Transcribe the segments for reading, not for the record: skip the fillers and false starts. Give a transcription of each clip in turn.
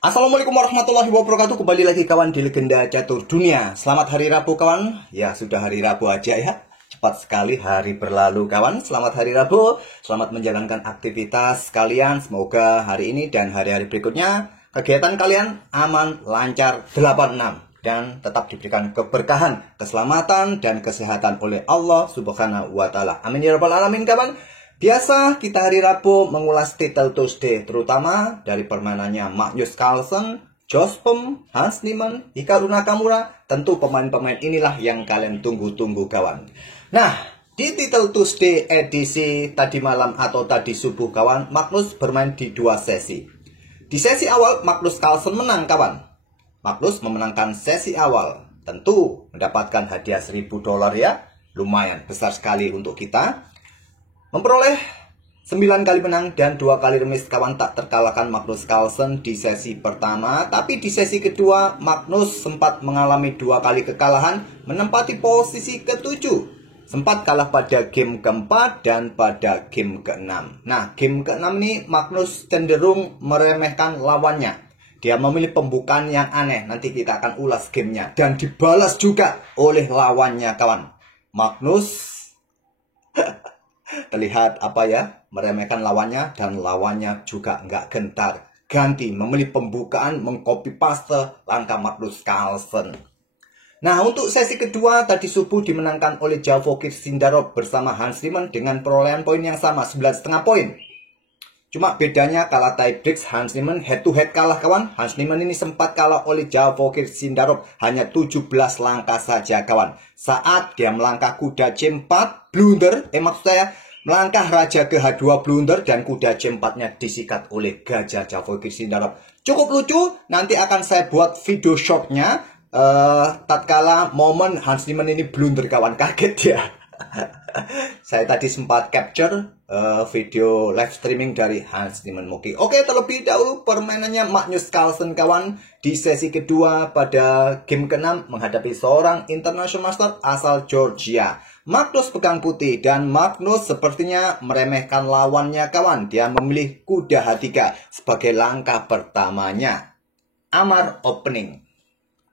Assalamualaikum warahmatullahi wabarakatuh. Kembali lagi kawan di Legenda Catur Dunia. Selamat hari Rabu kawan. Ya sudah hari Rabu aja ya. Cepat sekali hari berlalu kawan. Selamat hari Rabu. Selamat menjalankan aktivitas kalian. Semoga hari ini dan hari-hari berikutnya kegiatan kalian aman, lancar, 86 dan tetap diberikan keberkahan, keselamatan dan kesehatan oleh Allah Subhanahu wa taala. Amin ya rabbal alamin kawan. Biasa kita hari Rabu mengulas Title Tuesday, terutama dari permainannya Magnus Carlsen, Josh Pem, Hans Niemann, Hikaru Nakamura. Tentu pemain-pemain inilah yang kalian tunggu-tunggu kawan. Nah, di Title Tuesday edisi tadi malam atau tadi subuh kawan, Magnus bermain di dua sesi. Di sesi awal Magnus Carlsen menang kawan. Magnus memenangkan sesi awal, tentu mendapatkan hadiah $1.000 ya. Lumayan besar sekali untuk kita. Memperoleh 9 kali menang dan 2 kali remis kawan, tak terkalahkan Magnus Carlsen di sesi pertama. Tapi di sesi kedua Magnus sempat mengalami 2 kali kekalahan, menempati posisi ke-7. Sempat kalah pada game keempat dan pada game ke-6. Nah, game ke-6 ini Magnus cenderung meremehkan lawannya. Dia memilih pembukaan yang aneh. Nanti kita akan ulas gamenya. Dan dibalas juga oleh lawannya kawan. Magnus terlihat meremehkan lawannya, dan lawannya juga nggak gentar. Ganti, memilih pembukaan, mengcopy paste langkah Magnus Carlsen. Nah, untuk sesi kedua tadi subuh dimenangkan oleh Javokir Sindarov bersama Hans Niemann dengan perolehan poin yang sama, 9,5 poin. Cuma bedanya kalah tie breaks, Hans Niemann head to head kalah kawan. Hans Niemann ini sempat kalah oleh Javokir Sindarov hanya 17 langkah saja kawan. Saat dia melangkah kuda C4 blunder, maksud saya melangkah raja ke H2 blunder dan kuda C4-nya disikat oleh gajah Javokir Sindarov. Cukup lucu, nanti akan saya buat video shotnya tatkala momen Hans Niemann ini blunder kawan, kaget ya. Saya tadi sempat capture video live streaming dari Hans Niemann. Oke, terlebih dahulu permainannya Magnus Carlsen kawan di sesi kedua pada game ke-6 menghadapi seorang international master asal Georgia. Magnus pegang putih dan Magnus sepertinya meremehkan lawannya kawan. Dia memilih kuda H3 sebagai langkah pertamanya. Amar opening.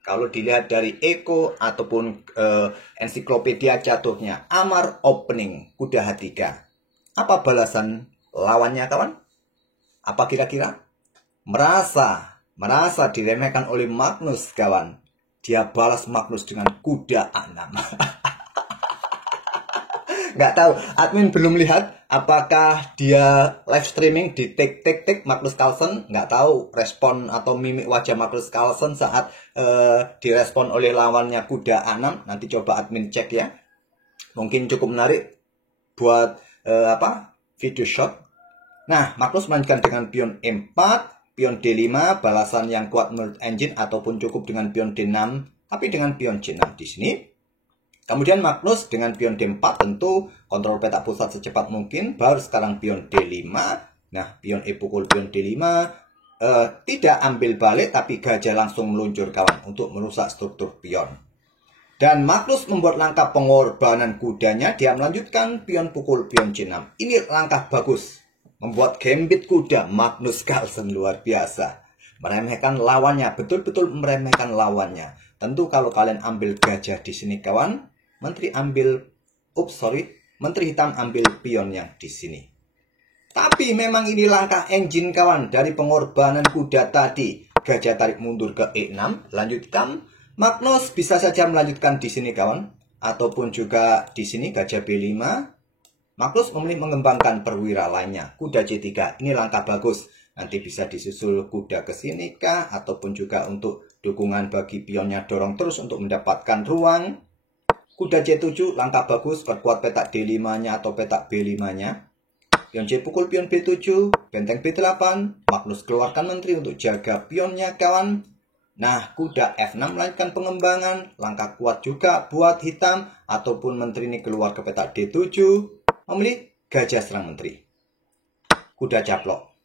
Kalau dilihat dari Eko ataupun ensiklopedia caturnya, Amar opening, kuda H3. Apa balasan lawannya kawan? Apa kira-kira? Merasa diremehkan oleh Magnus kawan. Dia balas Magnus dengan kuda A6. Nggak tahu, admin belum lihat apakah dia live streaming di tik Magnus Carlsen. Nggak tahu respon atau mimik wajah Magnus Carlsen saat direspon oleh lawannya kuda A6. Nanti coba admin cek ya. Mungkin cukup menarik buat video shot. Nah, Magnus mainkan dengan pion E4, pion D5, balasan yang kuat menurut engine, ataupun cukup dengan pion D6, tapi dengan pion C6 di sini. Kemudian Magnus dengan pion D4 tentu kontrol petak pusat secepat mungkin. Baru sekarang pion D5. Nah, pion E pukul pion D5. Tidak ambil balik, tapi gajah langsung meluncur kawan untuk merusak struktur pion. Dan Magnus membuat langkah pengorbanan kudanya. Dia melanjutkan pion pukul pion C6. Ini langkah bagus. Membuat gambit kuda Magnus Carlsen luar biasa. Meremehkan lawannya. Betul-betul meremehkan lawannya. Tentu kalau kalian ambil gajah di sini kawan, Menteri hitam ambil pion yang di sini. Tapi memang ini langkah engine kawan dari pengorbanan kuda tadi. Gajah tarik mundur ke E6, lanjutkan. Magnus bisa saja melanjutkan di sini kawan, ataupun juga di sini gajah B5. Magnus memilih mengembangkan perwira lainnya, kuda C3. Ini langkah bagus. Nanti bisa disusul kuda ke sini kah, ataupun juga untuk dukungan bagi pionnya dorong terus untuk mendapatkan ruang. Kuda C7, langkah bagus, perkuat petak D5-nya atau petak B5-nya. Pion C pukul pion B7, benteng B8. Magnus keluarkan menteri untuk jaga pionnya kawan. Nah, kuda F6 melanjutkan pengembangan. Langkah kuat juga buat hitam, ataupun menteri ini keluar ke petak D7. Memilih gajah serang menteri. Kuda caplok.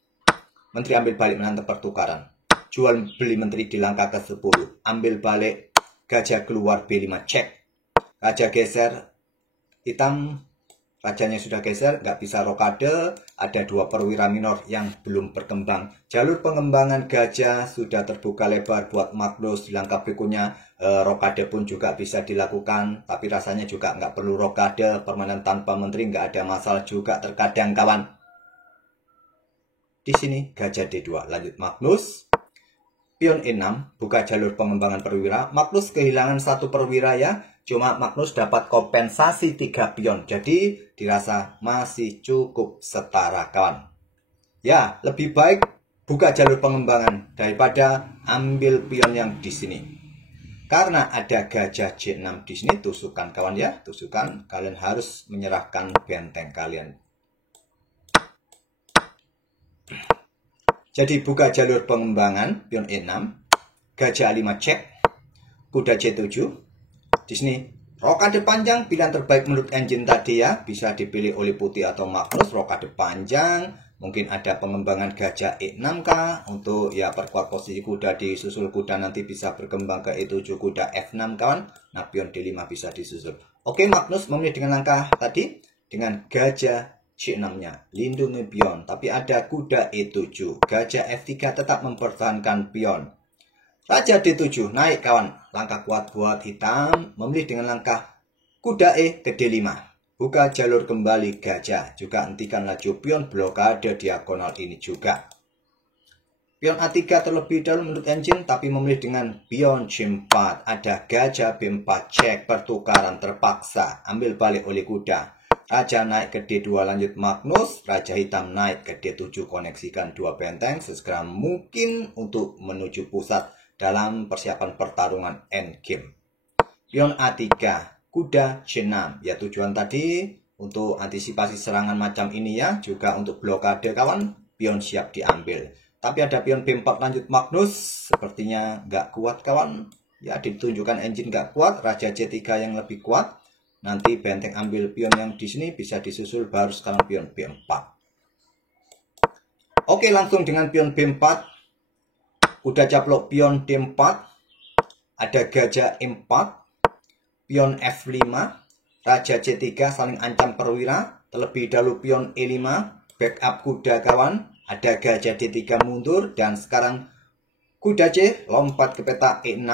Menteri ambil balik menantang pertukaran. Jual beli menteri di langkah ke-10. Ambil balik, gajah keluar B5 cek. Gajah geser, hitam rajanya sudah geser, nggak bisa rokade, ada 2 perwira minor yang belum berkembang. Jalur pengembangan gajah sudah terbuka lebar buat Magnus. Di langkah berikutnya rokade pun juga bisa dilakukan, tapi rasanya juga nggak perlu rokade, permainan tanpa menteri nggak ada masalah juga terkadang kawan. Di sini gajah D2, lanjut Magnus. Pion E6, buka jalur pengembangan perwira. Magnus kehilangan 1 perwira ya. Cuma Magnus dapat kompensasi 3 pion. Jadi dirasa masih cukup setara kawan. Ya, lebih baik buka jalur pengembangan daripada ambil pion yang di sini. Karena ada gajah J6 di sini, tusukan kawan ya. Tusukan, kalian harus menyerahkan benteng kalian. Jadi buka jalur pengembangan, pion E6, gajah A5 cek, kuda C7. Di sini, rokade panjang, pilihan terbaik menurut engine tadi ya. Bisa dipilih oleh Putih atau Magnus, rokade panjang. Mungkin ada pengembangan gajah E6 kah, untuk ya perkuat posisi kuda, disusul kuda nanti bisa berkembang ke E7, kuda F6 kawan. Nah, pion D5 bisa disusul. Oke, Magnus memilih dengan langkah tadi, dengan gajah C6-nya, lindungi pion, tapi ada kuda E7, gajah F3 tetap mempertahankan pion. Raja D7, naik kawan, langkah kuat buat hitam, memilih dengan langkah kuda E ke D5. Buka jalur kembali gajah, juga hentikan laju pion blokade diagonal ini juga. Pion A3 terlebih dahulu menurut engine, tapi memilih dengan pion C4, ada gajah B4 cek, pertukaran terpaksa, ambil balik oleh kuda. Raja naik ke D2, lanjut Magnus. Raja hitam naik ke D7, koneksikan 2 benteng sesegera mungkin untuk menuju pusat dalam persiapan pertarungan endgame. Pion A3, kuda C6. Ya, tujuan tadi untuk antisipasi serangan macam ini ya. Juga untuk blokade kawan, pion siap diambil. Tapi ada pion B4 lanjut Magnus. Sepertinya nggak kuat kawan. Ya, ditunjukkan engine nggak kuat. Raja C3 yang lebih kuat. Nanti benteng ambil pion yang di sini bisa disusul, baru sekarang pion B4. Oke, langsung dengan pion B4. Kuda caplok pion D4. Ada gajah E4. Pion F5. Raja C3 saling ancam perwira. Terlebih dahulu pion E5. Backup kuda kawan. Ada gajah D3 mundur. Dan sekarang kuda C lompat ke peta E6.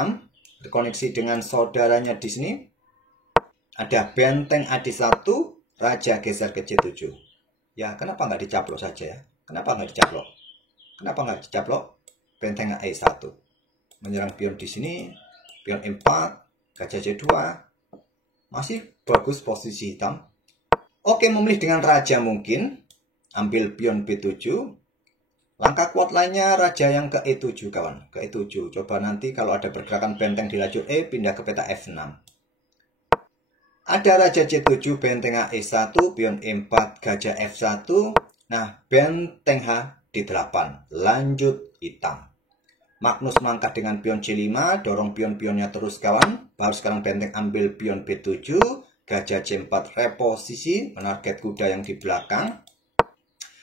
Terkoneksi dengan saudaranya di sini. Ada benteng AD1, raja geser ke C7. Ya, kenapa nggak dicaplok saja ya? Kenapa nggak dicaplok? Kenapa nggak dicaplok? Benteng A1. Menyerang pion di sini, pion E4, gajah C2. Masih bagus posisi hitam. Oke, memilih dengan raja mungkin. Ambil pion B7. Langkah kuat lainnya, raja yang ke E7 kawan. Ke E7. Coba nanti kalau ada pergerakan benteng di lajur E, pindah ke peta F6. Ada raja C7, benteng E1, pion E4, gajah F1. Nah, benteng H D8. Lanjut hitam. Magnus melangkah dengan pion C5, dorong pion-pionnya terus kawan. Baru sekarang benteng ambil pion B7, gajah C4 reposisi, menarget kuda yang di belakang.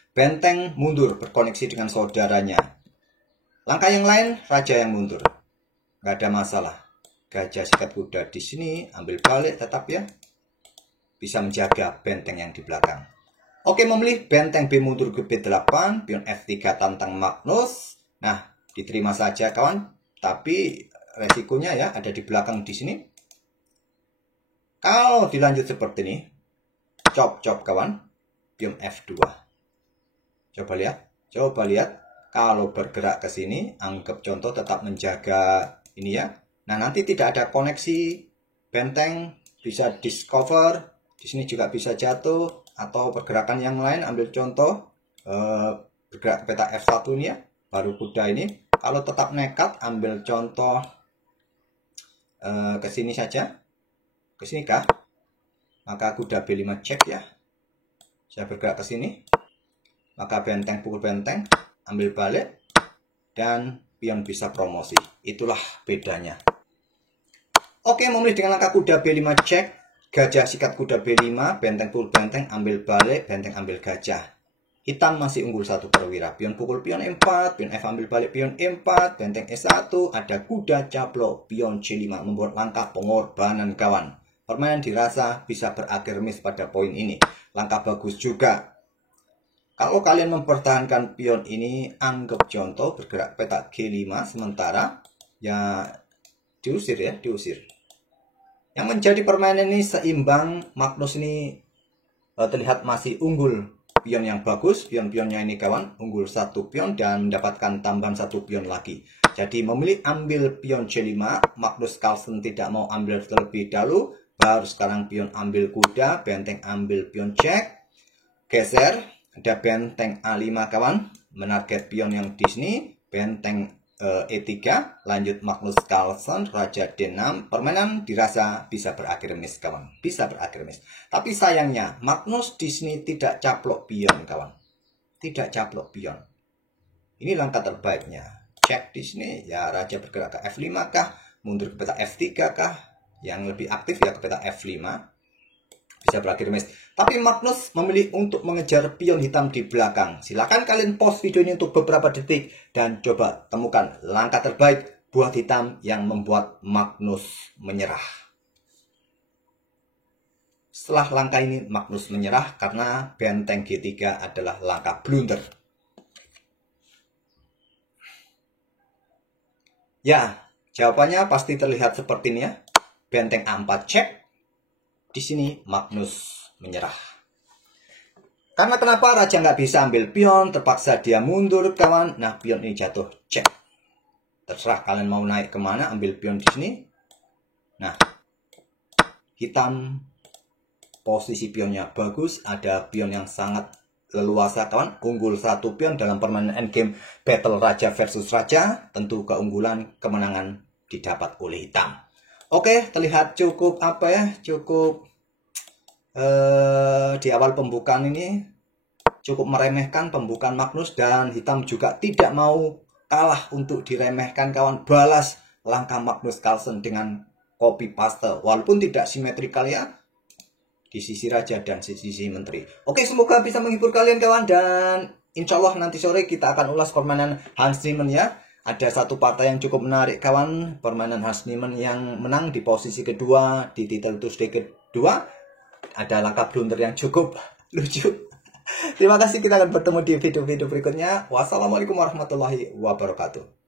Benteng mundur, berkoneksi dengan saudaranya. Langkah yang lain, raja yang mundur. Nggak ada masalah. Gajah sikat kuda di sini, ambil balik tetap ya. Bisa menjaga benteng yang di belakang. Oke, memilih benteng B mundur ke B8, pion F3 tantang Magnus. Nah, diterima saja kawan. Tapi resikonya ya ada di belakang di sini. Kalau dilanjut seperti ini, chop-chop kawan, pion F2. Coba lihat. Kalau bergerak ke sini, anggap contoh tetap menjaga ini ya. Nah, nanti tidak ada koneksi benteng, bisa discover, di sini juga bisa jatuh, atau pergerakan yang lain, ambil contoh, bergerak ke peta F1 ini ya, baru kuda ini, kalau tetap nekat, ambil contoh, ke sini saja, ke sini kah? Maka kuda B5 cek ya, saya bergerak ke sini, maka benteng pukul benteng, ambil balik, dan pion bisa promosi, itulah bedanya. Oke, memilih dengan langkah kuda B5 cek, gajah sikat kuda B5, benteng pukul benteng, ambil balik, benteng ambil gajah. Hitam masih unggul 1 perwira, pion pukul pion E4, pion F ambil balik pion E4, benteng E1, ada kuda caplok, pion C5, membuat langkah pengorbanan kawan. Permainan dirasa bisa berakhir miss pada poin ini. Langkah bagus juga. Kalau kalian mempertahankan pion ini, anggap contoh bergerak petak G5 sementara, ya diusir ya, diusir. Yang menjadi permainan ini seimbang, Magnus ini terlihat masih unggul. Pion yang bagus, pion-pionnya ini kawan, unggul 1 pion dan mendapatkan tambahan 1 pion lagi. Jadi memilih ambil pion C5, Magnus Carlsen tidak mau ambil terlebih dahulu, baru sekarang pion ambil kuda, benteng ambil pion cek, geser, ada benteng A5 kawan, menarget pion yang di sini, benteng E3, lanjut Magnus Carlsen, Raja D6, permainan dirasa bisa berakhir miss kawan, bisa berakhir miss. Tapi sayangnya Magnus di sini tidak caplok pion kawan, tidak caplok pion. Ini langkah terbaiknya. Cek di sini ya, Raja bergerak ke F5 kah, mundur ke peta F3 kah, yang lebih aktif ya ke peta F5, bisa berakhir miss. Tapi Magnus memilih untuk mengejar pion hitam di belakang. Silahkan kalian pause video ini untuk beberapa detik dan coba temukan langkah terbaik buat hitam yang membuat Magnus menyerah. Setelah langkah ini Magnus menyerah karena benteng G3 adalah langkah blunder. Ya, jawabannya pasti terlihat seperti ini ya. Benteng A4 cek. Di sini Magnus menyerah. Karena kenapa Raja nggak bisa ambil pion, terpaksa dia mundur kawan. Nah, pion ini jatuh cek. Terserah kalian mau naik kemana, ambil pion di sini. Nah, hitam posisi pionnya bagus, ada pion yang sangat leluasa kawan, unggul 1 pion dalam permainan endgame battle Raja versus Raja. Tentu keunggulan kemenangan didapat oleh hitam. Oke, terlihat cukup apa ya, cukup di awal pembukaan ini cukup meremehkan pembukaan Magnus, dan hitam juga tidak mau kalah untuk diremehkan kawan. Balas langkah Magnus Carlsen dengan copy paste, walaupun tidak simetrikal ya, di sisi Raja dan di sisi Menteri. Oke, semoga bisa menghibur kalian kawan, dan insya Allah nanti sore kita akan ulas permainan Hans Niemann ya. Ada satu partai yang cukup menarik kawan, permainan Hans Niemann yang menang di posisi kedua di title Tuesday kedua. Ada langkah blunder yang cukup lucu. Terima kasih, kita akan bertemu di video-video berikutnya. Wassalamualaikum warahmatullahi wabarakatuh.